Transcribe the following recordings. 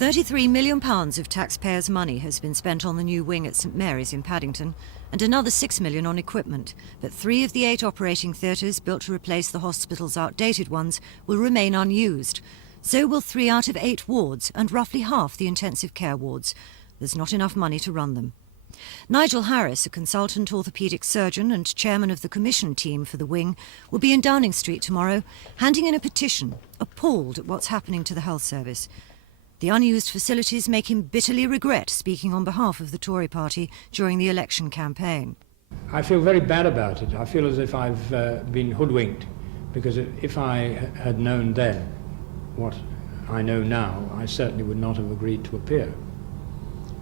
£33 million of taxpayers' money has been spent on the new wing at St Mary's in Paddington, and another £6 million on equipment. But 3 of the 8 operating theatres built to replace the hospital's outdated ones will remain unused. So will 3 out of 8 wards and roughly half the intensive care wards. There's not enough money to run them. Nigel Harris, a consultant orthopaedic surgeon and chairman of the commission team for the wing, will be in Downing Street tomorrow, handing in a petition, appalled at what's happening to the health service. The unused facilities make him bitterly regret speaking on behalf of the Tory party during the election campaign. I feel very bad about it. I feel as if I've been hoodwinked, because if I had known then what I know now, I certainly would not have agreed to appear.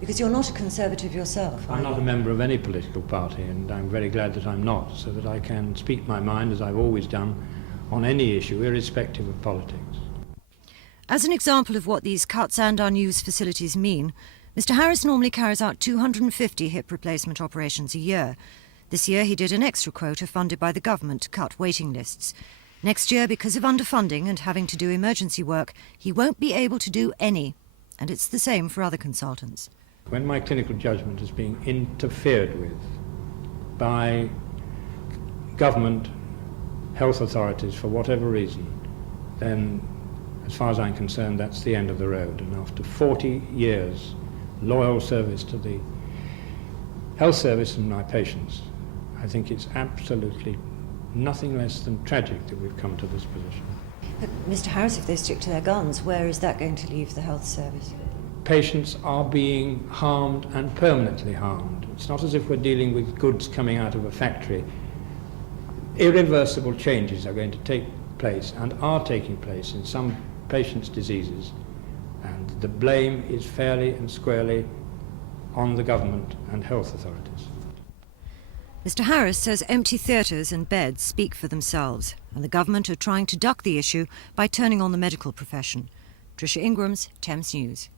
Because you're not a Conservative yourself, I'm not a member of any political party, and I'm very glad that I'm not, so that I can speak my mind, as I've always done, on any issue, irrespective of politics. As an example of what these cuts and unused facilities mean, Mr Harris normally carries out 250 hip replacement operations a year. This year he did an extra quota funded by the government to cut waiting lists. Next year, because of underfunding and having to do emergency work, he won't be able to do any. And it's the same for other consultants. When my clinical judgment is being interfered with by government, health authorities, for whatever reason, then as far as I'm concerned, that's the end of the road. And after 40 years loyal service to the health service and my patients, I think it's absolutely nothing less than tragic that we've come to this position. But Mr Harris, if they stick to their guns, where is that going to leave the health service? Patients are being harmed and permanently harmed. It's not as if we're dealing with goods coming out of a factory. Irreversible changes are going to take place and are taking place in some patients' diseases, and the blame is fairly and squarely on the government and health authorities. Mr Harris says empty theatres and beds speak for themselves, and the government are trying to duck the issue by turning on the medical profession. Tricia Ingram's Thames News.